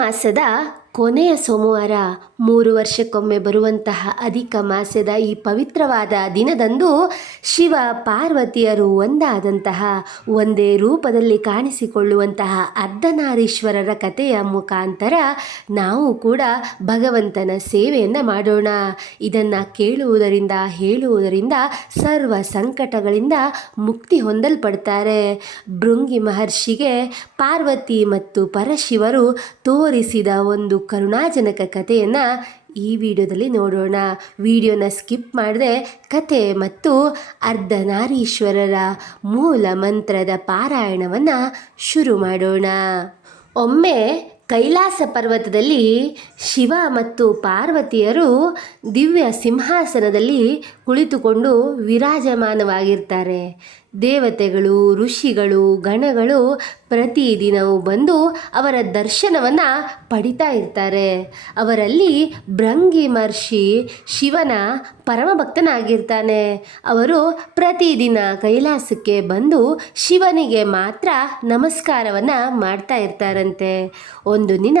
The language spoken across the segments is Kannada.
ಮಾಸದ ಕೊನೆಯ ಸೋಮವಾರ 3 ವರ್ಷಕ್ಕೊಮ್ಮೆ ಬರುವಂತಹ ಅಧಿಕ ಮಾಸದ ಈ ಪವಿತ್ರವಾದ ದಿನದಂದು ಶಿವ ಪಾರ್ವತಿಯರು ಒಂದಾದಂತಹ ಒಂದೇ ರೂಪದಲ್ಲಿ ಕಾಣಿಸಿಕೊಳ್ಳುವಂತಹ ಅರ್ಧನಾರೀಶ್ವರರ ಕಥೆಯ ಮುಖಾಂತರ ನಾವು ಕೂಡ ಭಗವಂತನ ಸೇವೆಯನ್ನು ಮಾಡೋಣ. ಇದನ್ನು ಕೇಳುವುದರಿಂದ ಹೇಳುವುದರಿಂದ ಸರ್ವ ಸಂಕಟಗಳಿಂದ ಮುಕ್ತಿ ಹೊಂದಲ್ಪಡ್ತಾರೆ. ಭೃಂಗಿ ಮಹರ್ಷಿಗೆ ಪಾರ್ವತಿ ಮತ್ತು ಪರಶಿವರು ತೋರಿಸಿದ ಒಂದು ಕರುಣಾಜನಕ ಕಥೆಯನ್ನು ಈ ವಿಡಿಯೋದಲ್ಲಿ ನೋಡೋಣ. ವಿಡಿಯೋನ ಸ್ಕಿಪ್ ಮಾಡದೆ ಕಥೆ ಮತ್ತು ಅರ್ಧನಾರೀಶ್ವರರ ಮೂಲ ಮಂತ್ರದ ಪಾರಾಯಣವನ್ನು ಶುರು ಮಾಡೋಣ. ಒಮ್ಮೆ ಕೈಲಾಸ ಪರ್ವತದಲ್ಲಿ ಶಿವ ಮತ್ತು ಪಾರ್ವತಿಯರು ದಿವ್ಯ ಸಿಂಹಾಸನದಲ್ಲಿ ಕುಳಿತುಕೊಂಡು ವಿರಾಜಮಾನವಾಗಿರ್ತಾರೆ. ದೇವತೆಗಳು, ಋಷಿಗಳು, ಗಣಗಳು ಪ್ರತಿದಿನವೂ ಬಂದು ಅವರ ದರ್ಶನವನ್ನು ಪಡಿತಾ ಇರ್ತಾರೆ. ಅವರಲ್ಲಿ ಭೃಂಗಿ ಮಹರ್ಷಿ ಶಿವನ ಪರಮ ಭಕ್ತನಾಗಿರ್ತಾನೆ. ಅವರು ಪ್ರತಿದಿನ ಕೈಲಾಸಕ್ಕೆ ಬಂದು ಶಿವನಿಗೆ ಮಾತ್ರ ನಮಸ್ಕಾರವನ್ನು ಮಾಡ್ತಾ ಇರ್ತಾರಂತೆ. ಒಂದು ದಿನ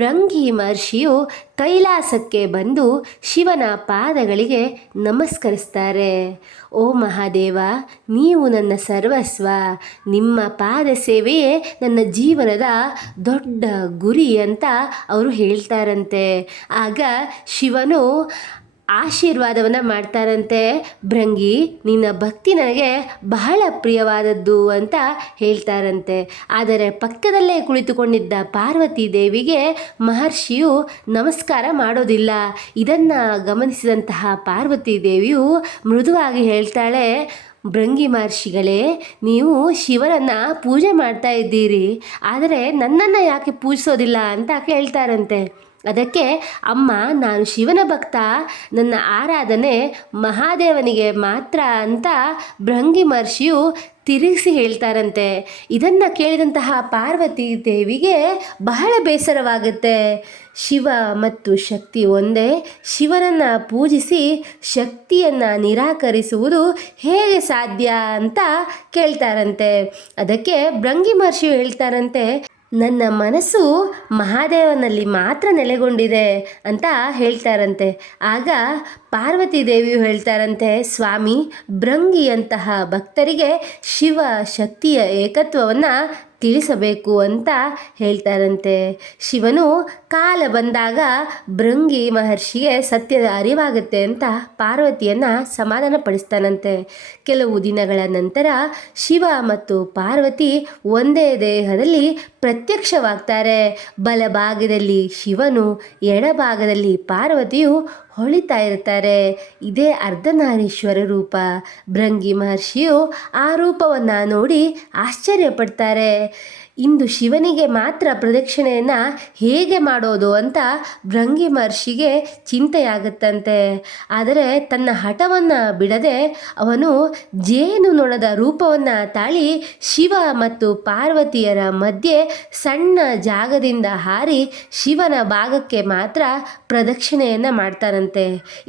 ಭೃಂಗಿ ಮಹರ್ಷಿಯು ಕೈಲಾಸಕ್ಕೆ ಬಂದು ಶಿವನ ಪಾದಗಳಿಗೆ ನಮಸ್ಕರಿಸ್ತಾರೆ. ಓ ಮಹಾದೇವ, ನೀವು ನನ್ನ ಸರ್ವಸ್ವ, ನಿಮ್ಮ ಪಾದ ಸೇವೆಯೇ ನನ್ನ ಜೀವನದ ದೊಡ್ಡ ಗುರಿ ಅಂತ ಅವರು ಹೇಳ್ತಾರಂತೆ. ಆಗ ಶಿವನು ಆಶೀರ್ವಾದವನ್ನು ಮಾಡ್ತಾರಂತೆ. ಭೃಂಗಿ, ನಿನ್ನ ಭಕ್ತಿ ನನಗೆ ಬಹಳ ಪ್ರಿಯವಾದದ್ದು ಅಂತ ಹೇಳ್ತಾರಂತೆ. ಆದರೆ ಪಕ್ಕದಲ್ಲೇ ಕುಳಿತುಕೊಂಡಿದ್ದ ಪಾರ್ವತಿ ದೇವಿಗೆ ಮಹರ್ಷಿಯು ನಮಸ್ಕಾರ ಮಾಡೋದಿಲ್ಲ. ಇದನ್ನು ಗಮನಿಸಿದಂತಹ ಪಾರ್ವತಿ ದೇವಿಯು ಮೃದುವಾಗಿ ಹೇಳ್ತಾಳೆ, ಭೃಂಗಿ ಮಹರ್ಷಿಗಳೇ, ನೀವು ಶಿವನನ್ನು ಪೂಜೆ ಮಾಡ್ತಾ ಇದ್ದೀರಿ, ಆದರೆ ನನ್ನನ್ನು ಯಾಕೆ ಪೂಜಿಸೋದಿಲ್ಲ ಅಂತ ಕೇಳ್ತಾರಂತೆ. ಅದಕ್ಕೆ ಅಮ್ಮ, ನಾನು ಶಿವನ ಭಕ್ತ, ನನ್ನ ಆರಾಧನೆ ಮಹಾದೇವನಿಗೆ ಮಾತ್ರ ಅಂತ ಭೃಂಗಿ ಮಹರ್ಷಿಯು ತಿರುಗಿಸಿ ಹೇಳ್ತಾರಂತೆ. ಇದನ್ನು ಕೇಳಿದಂತಹ ಪಾರ್ವತಿ ದೇವಿಗೆ ಬಹಳ ಬೇಸರವಾಗುತ್ತೆ. ಶಿವ ಮತ್ತು ಶಕ್ತಿ ಒಂದೇ, ಶಿವನನ್ನು ಪೂಜಿಸಿ ಶಕ್ತಿಯನ್ನು ನಿರಾಕರಿಸುವುದು ಹೇಗೆ ಸಾಧ್ಯ ಅಂತ ಕೇಳ್ತಾರಂತೆ. ಅದಕ್ಕೆ ಭೃಂಗಿ ಮಹರ್ಷಿಯು ಹೇಳ್ತಾರಂತೆ, ನನ್ನ ಮನಸ್ಸು ಮಹಾದೇವನಲ್ಲಿ ಮಾತ್ರ ನೆಲೆಗೊಂಡಿದೆ ಅಂತ ಹೇಳ್ತಾರಂತೆ. ಆಗ ಪಾರ್ವತಿ ದೇವಿಯು ಹೇಳ್ತಾರಂತೆ, ಸ್ವಾಮಿ, ಭೃಂಗಿಯಂತಹ ಭಕ್ತರಿಗೆ ಶಿವ ಶಕ್ತಿಯ ಏಕತ್ವವನ್ನು ತಿಳಿಸಬೇಕು ಅಂತ ಹೇಳ್ತಾರಂತೆ. ಶಿವನು ಕಾಲ ಬಂದಾಗ ಭೃಂಗಿ ಮಹರ್ಷಿಗೆ ಸತ್ಯದ ಅರಿವಾಗುತ್ತೆ ಅಂತ ಪಾರ್ವತಿಯನ್ನು ಸಮಾಧಾನ ಪಡಿಸ್ತಾನಂತೆ. ಕೆಲವು ದಿನಗಳ ನಂತರ ಶಿವ ಮತ್ತು ಪಾರ್ವತಿ ಒಂದೇ ದೇಹದಲ್ಲಿ ಪ್ರತ್ಯಕ್ಷವಾಗ್ತಾರೆ. ಬಲಭಾಗದಲ್ಲಿ ಶಿವನು, ಎಡಭಾಗದಲ್ಲಿ ಪಾರ್ವತಿಯು ಹೊಳಿತಾ ಇರ್ತಾರೆ. ಇದೇ ಅರ್ಧನಾರೀಶ್ವರ ರೂಪ. ಭೃಂಗಿ ಮಹರ್ಷಿಯು ಆ ರೂಪವನ್ನು ನೋಡಿ ಆಶ್ಚರ್ಯಪಡ್ತಾರೆ. ಇಂದು ಶಿವನಿಗೆ ಮಾತ್ರ ಪ್ರದಕ್ಷಿಣೆಯನ್ನು ಹೇಗೆ ಮಾಡೋದು ಅಂತ ಭೃಂಗಿ ಮಹರ್ಷಿಗೆ ಚಿಂತೆಯಾಗುತ್ತಂತೆ. ಆದರೆ ತನ್ನ ಹಠವನ್ನು ಬಿಡದೆ ಅವನು ಜೇನುನೊಣದ ರೂಪವನ್ನು ತಾಳಿ ಶಿವ ಮತ್ತು ಪಾರ್ವತಿಯರ ಮಧ್ಯೆ ಸಣ್ಣ ಜಾಗದಿಂದ ಹಾರಿ ಶಿವನ ಭಾಗಕ್ಕೆ ಮಾತ್ರ ಪ್ರದಕ್ಷಿಣೆಯನ್ನು ಮಾಡ್ತಾನಂತೆ.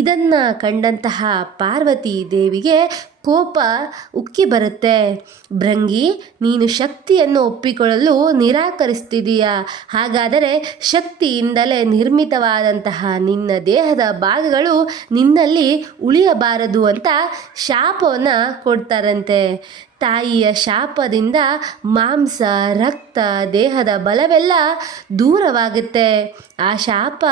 ಇದನ್ನು ಕಂಡಂತಹ ಪಾರ್ವತಿ ದೇವಿಗೆ ಕೋಪ ಉಕ್ಕಿ ಬರುತ್ತೆ. ಭೃಂಗಿ, ನೀನು ಶಕ್ತಿಯನ್ನು ಒಪ್ಪಿಕೊಳ್ಳಲು ನಿರಾಕರಿಸ್ತಿದೀಯಾ? ಹಾಗಾದರೆ ಶಕ್ತಿಯಿಂದಲೇ ನಿರ್ಮಿತವಾದಂತಹ ನಿನ್ನ ದೇಹದ ಭಾಗಗಳು ನಿನ್ನಲ್ಲಿ ಉಳಿಯಬಾರದು ಅಂತ ಶಾಪವನ್ನು ಕೊಡ್ತಾರಂತೆ. ತಾಯಿಯ ಶಾಪದಿಂದ ಮಾಂಸ, ರಕ್ತ, ದೇಹದ ಬಲವೆಲ್ಲ ದೂರವಾಗುತ್ತೆ. ಆ ಶಾಪ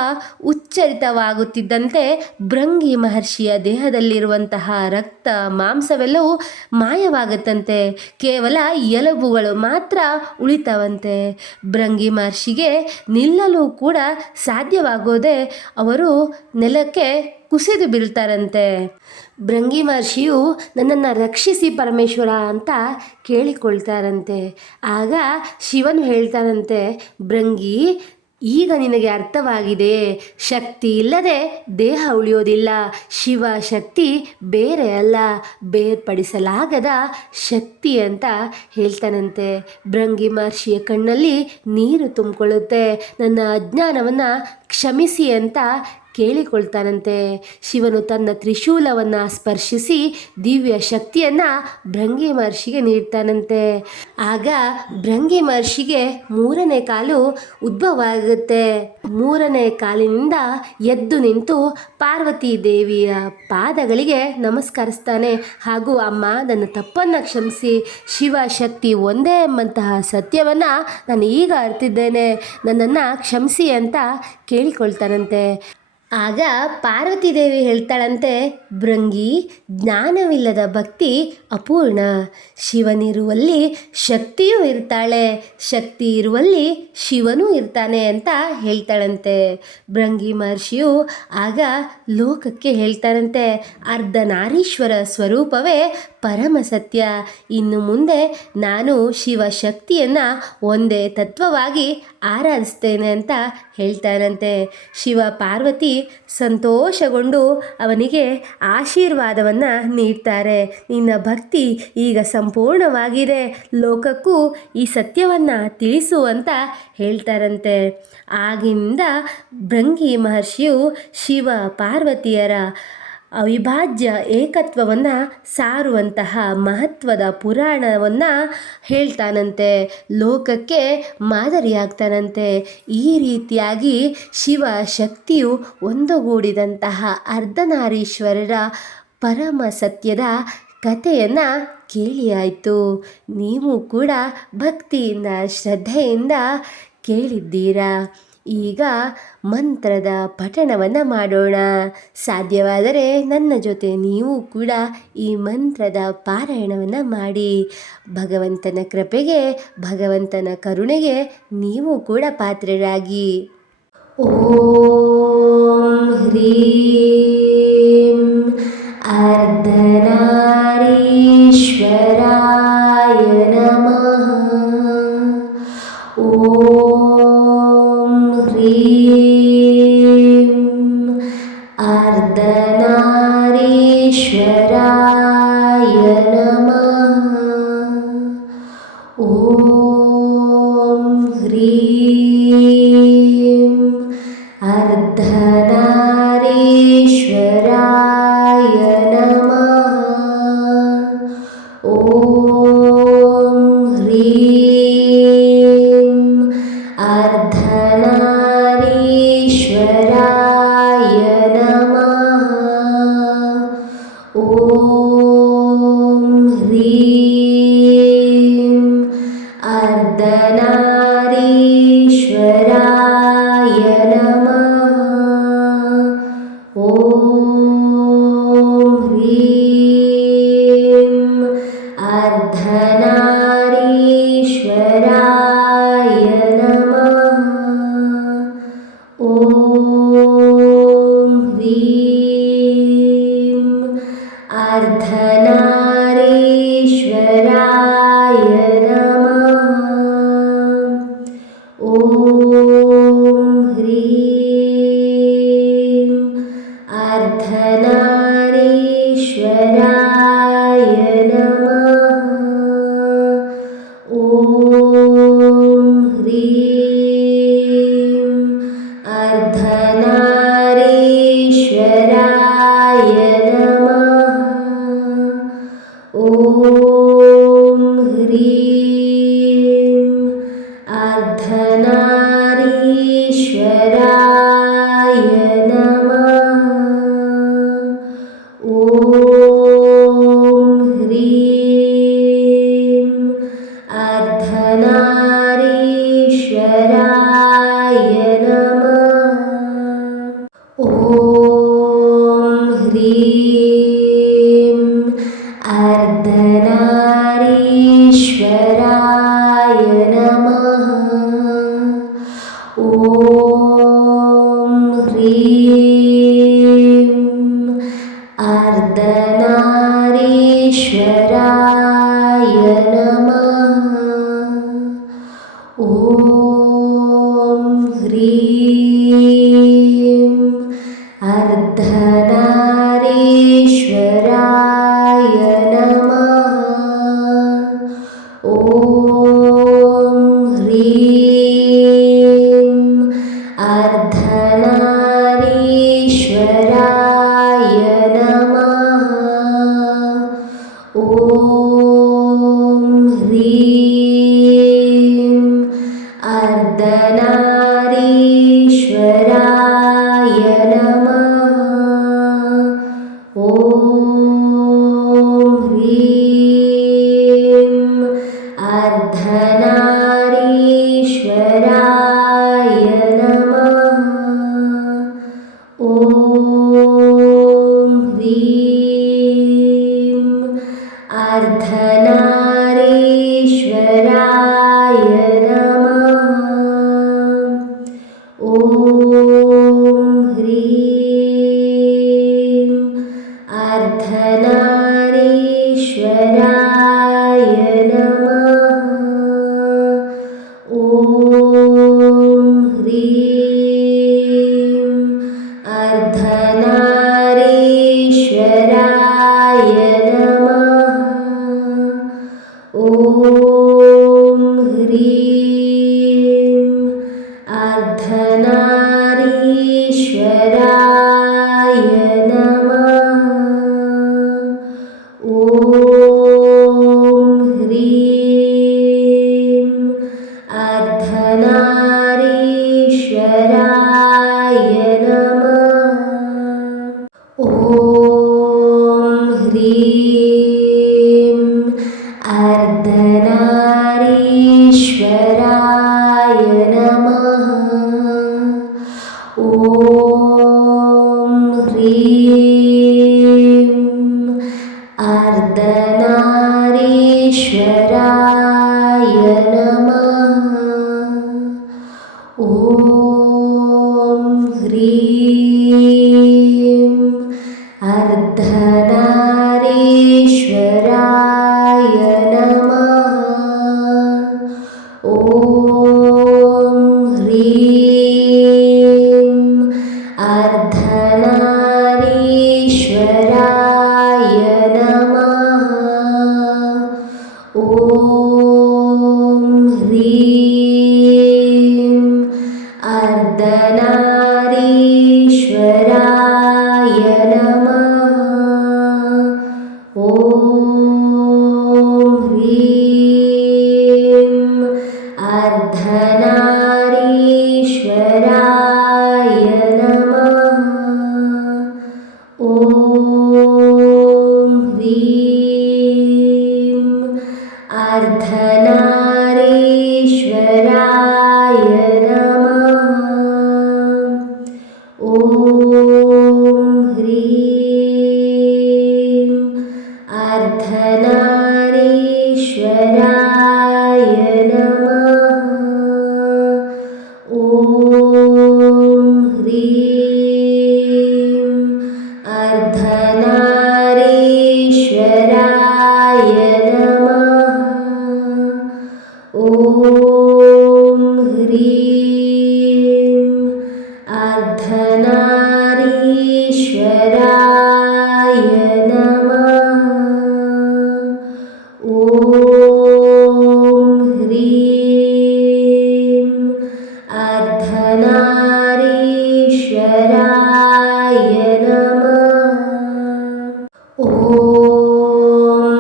ಉಚ್ಚರಿತವಾಗುತ್ತಿದ್ದಂತೆ ಭೃಂಗಿ ಮಹರ್ಷಿಯ ದೇಹದಲ್ಲಿರುವಂತಹ ರಕ್ತ, ಮಾಂಸವೆಲ್ಲವೂ ಮಾಯವಾಗುತ್ತಂತೆ. ಕೇವಲ ಎಲುಬುಗಳು ಮಾತ್ರ ಉಳಿತವಂತೆ. ಭೃಂಗಿ ಮಹರ್ಷಿಗೆ ನಿಲ್ಲಲು ಕೂಡ ಸಾಧ್ಯವಾಗೋದೆ ಅವರು ನೆಲಕ್ಕೆ ಕುಸಿದು ಬೀಳ್ತಾರಂತೆ. ಭೃಂಗಿ ಮಹರ್ಷಿಯು ನನ್ನನ್ನು ರಕ್ಷಿಸಿ ಪರಮೇಶ್ವರ ಅಂತ ಕೇಳಿಕೊಳ್ತಾರಂತೆ. ಆಗ ಶಿವನು ಹೇಳ್ತಾರಂತೆ, ಭೃಂಗಿ, ಈಗ ನಿನಗೆ ಅರ್ಥವಾಗಿದೆ, ಶಕ್ತಿ ಇಲ್ಲದೆ ದೇಹ ಉಳಿಯೋದಿಲ್ಲ. ಶಿವ ಶಕ್ತಿ ಬೇರೆ ಅಲ್ಲ, ಬೇರ್ಪಡಿಸಲಾಗದ ಶಕ್ತಿ ಅಂತ ಹೇಳ್ತಾನಂತೆ. ಭೃಂಗಿ ಮಹರ್ಷಿಯ ಕಣ್ಣಲ್ಲಿ ನೀರು ತುಂಬಿಕೊಳ್ಳುತ್ತೆ. ನನ್ನ ಅಜ್ಞಾನವನ್ನು ಕ್ಷಮಿಸಿ ಅಂತ ಕೇಳಿಕೊಳ್ತಾನಂತೆ. ಶಿವನು ತನ್ನ ತ್ರಿಶೂಲವನ್ನು ಸ್ಪರ್ಶಿಸಿ ದಿವ್ಯ ಶಕ್ತಿಯನ್ನು ಭೃಂಗಿ ಮಹರ್ಷಿಗೆ ನೀಡ್ತಾನಂತೆ. ಆಗ ಭೃಂಗಿ ಮಹರ್ಷಿಗೆ ಮೂರನೇ ಕಾಲು ಉದ್ಭವ ಆಗುತ್ತೆ. ಮೂರನೇ ಕಾಲಿನಿಂದ ಎದ್ದು ನಿಂತು ಪಾರ್ವತಿ ದೇವಿಯ ಪಾದಗಳಿಗೆ ನಮಸ್ಕರಿಸ್ತಾನೆ. ಹಾಗೂ ಅಮ್ಮ, ನನ್ನ ತಪ್ಪನ್ನು ಕ್ಷಮಿಸಿ, ಶಿವ ಶಕ್ತಿ ಒಂದೇ ಎಂಬಂತಹ ಸತ್ಯವನ್ನು ನಾನು ಈಗ ಅರಿತಿದ್ದೇನೆ, ನನ್ನನ್ನು ಕ್ಷಮಿಸಿ ಅಂತ ಕೇಳಿಕೊಳ್ತಾನಂತೆ. ಆಗ ಪಾರ್ವತಿ ದೇವಿ ಹೇಳ್ತಾಳಂತೆ, ಭೃಂಗಿ, ಜ್ಞಾನವಿಲ್ಲದ ಭಕ್ತಿ ಅಪೂರ್ಣ. ಶಿವನಿರುವಲ್ಲಿ ಶಕ್ತಿಯೂ ಇರ್ತಾಳೆ, ಶಕ್ತಿ ಇರುವಲ್ಲಿ ಶಿವನೂ ಇರ್ತಾನೆ ಅಂತ ಹೇಳ್ತಾಳಂತೆ. ಭೃಂಗಿ ಮಹರ್ಷಿಯು ಆಗ ಲೋಕಕ್ಕೆ ಹೇಳ್ತಾರಂತೆ, ಅರ್ಧನಾರೀಶ್ವರ ಸ್ವರೂಪವೇ ಪರಮ ಸತ್ಯ. ಇನ್ನು ಮುಂದೆ ನಾನು ಶಿವ ಶಕ್ತಿಯನ್ನು ಒಂದೇ ತತ್ವವಾಗಿ ಆರಾಧಿಸ್ತೇನೆ ಅಂತ ಹೇಳ್ತಾರಂತೆ. ಶಿವ ಪಾರ್ವತಿ ಸಂತೋಷಗೊಂಡು ಅವನಿಗೆ ಆಶೀರ್ವಾದವನ್ನು ನೀಡ್ತಾರೆ. ನಿನ್ನ ಭಕ್ತಿ ಈಗ ಸಂಪೂರ್ಣವಾಗಿದೆ, ಲೋಕಕ್ಕೂ ಈ ಸತ್ಯವನ್ನು ತಿಳಿಸು ಅಂತ ಹೇಳ್ತಾರಂತೆ. ಆಗಿಂದ ಭೃಂಗಿ ಮಹರ್ಷಿಯು ಶಿವ ಪಾರ್ವತಿಯರ ಅವಿಭಾಜ್ಯ ಏಕತ್ವವನ್ನು ಸಾರುವಂತಹ ಮಹತ್ವದ ಪುರಾಣವನ್ನು ಹೇಳ್ತಾನಂತೆ, ಲೋಕಕ್ಕೆ ಮಾದರಿಯಾಗ್ತಾನಂತೆ. ಈ ರೀತಿಯಾಗಿ ಶಿವ ಶಕ್ತಿಯು ಒಂದುಗೂಡಿದಂತಹ ಅರ್ಧನಾರೀಶ್ವರರ ಪರಮ ಸತ್ಯದ ಕಥೆಯನ್ನು ಕೇಳಿಯಾಯಿತು. ನೀವು ಕೂಡ ಭಕ್ತಿಯಿಂದ ಶ್ರದ್ಧೆಯಿಂದ ಕೇಳಿದ್ದೀರಾ. ಈಗ ಮಂತ್ರದ ಪಠಣವನ್ನು ಮಾಡೋಣ. ಸಾಧ್ಯವಾದರೆ ನನ್ನ ಜೊತೆ ನೀವು ಕೂಡ ಈ ಮಂತ್ರದ ಪಾರಾಯಣವನ್ನು ಮಾಡಿ. ಭಗವಂತನ ಕೃಪೆಗೆ, ಭಗವಂತನ ಕರುಣೆಗೆ ನೀವು ಕೂಡ ಪಾತ್ರರಾಗಿ. ಓಂ ಹ್ರೀಂ ಅರ್ಧನಾರೀಶ್ವರಾಯ ನಮಃ. ಓಂ ಹ್ರೀಂ ಅರ್ಧನಾರೀಶ್ವರಾಯ ನಮಃ. ಓಂ ಹ್ರೀಂ ಅರ್ಧನಾರೀಶ್ವರಾಯ ನಮಃ. ಓಂ ಹ್ರೀಂ ಅರ್ಧನಾರೀಶ್ವರಾಯ ನಮಃ. ಓಂ ಹ್ರೀಂ ಅರ್ಧನಾರೀಶ್ವರಾಯ ನಮಃ. ಓಂ ಹ್ರೀಂ ಅರ್ಧನಾರೀಶ್ವರಾಯ ನಮಃ. ಓಂ ಹ್ರೀಂ ಅರ್ಧನಾರೀಶ್ವರಾಯ ನಮಃ. ಓಂ ಹ್ರೀಂ ಅರ್ಧನಾರೀಶ್ವರಾಯ ನಮಃ. ಓಂ ಹ್ರೀಂ ಅರ್ಧನಾರೀಶ್ವರಾಯ ನಮಃ. ಓಂ ಹ್ರೀಂ ಅರ್ಧನಾರೀಶ್ವರಾಯ ನಮಃ. ಓಂ ಹ್ರೀಂ ಅರ್ಧನಾರೀಶ್ವರಾಯ ನಮಃ. ಓಂ ಹ್ರೀಂ ಅರ್ಧನಾರೀಶ್ವರಾಯ ನಮಃ. ಓಂ ಹ್ರೀಂ ಅರ್ಧನಾರೀಶ್ವರಾಯ ನಮಃ. ಓಂ ಹ್ರೀಂ ಅರ್ಧನಾರೀಶ್ವರಾಯ ನಮಃ. ಓಂ ಹ್ರೀಂ ಅರ್ಧನಾರೀಶ್ವರಾಯ अर्धनारीश्वराय नमः। ॐ ह्रीं अर्धनारीश्वराय नमः। ॐ ह्रीं अर्धनारीश्वराय नमः। ॐ ह्रीं अर्धनारीश्वराय नमः। ॐ ह्रीं अर्धनारीश्वराय नमः। ॐ ह्रीं अर्धनारीश्वराय नमः। ॐ ह्रीं अर्धनारीश्वराय नमः। ॐ ह्रीं अर्धनारीश्वराय नमः। ॐ ह्रीं अर्धनारीश्वराय नमः। ॐ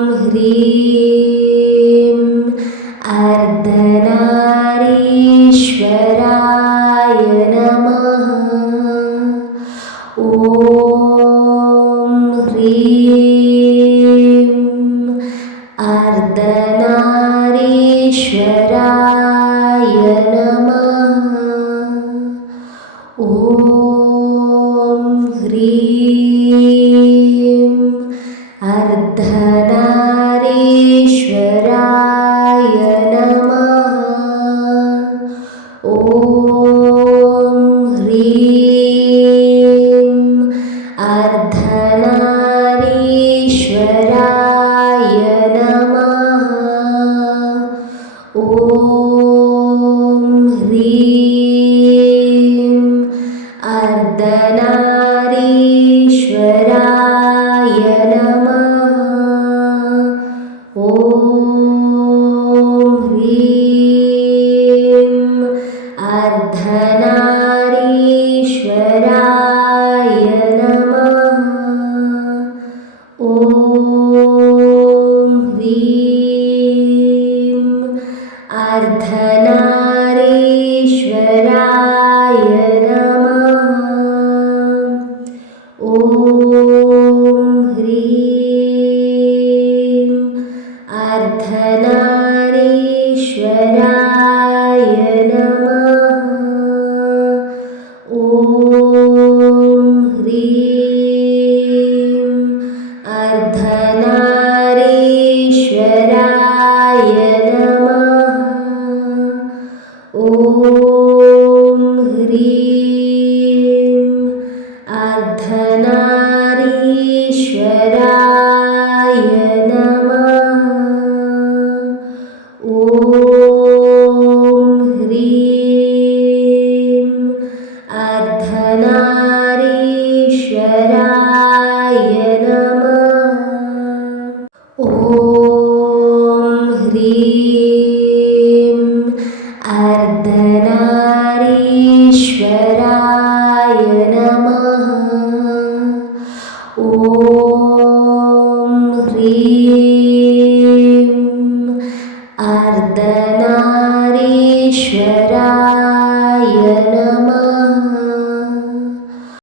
ह्रीं अर्धनारीश्वराय नमः। ॐ ह्रीं अर्धनारीश्वराय नमः। ॐ ह्रीं अर्धनारीश्वराय नमः। ॐ ह्रीं अर्धनारीश्वराय नमः। ॐ ह्रीं अर्धनारीश्वराय नमः। ॐ ह्रीं अर्धनारीश्वराय नमः। ॐ ह्रीं अर्धनारीश्वराय नमः। ॐ ह्रीं अर्धनारीश्वराय नमः। ॐ ह्रीं अर्धनारीश्वराय नमः। ॐ ह्रीं अर्धनारीश्वराय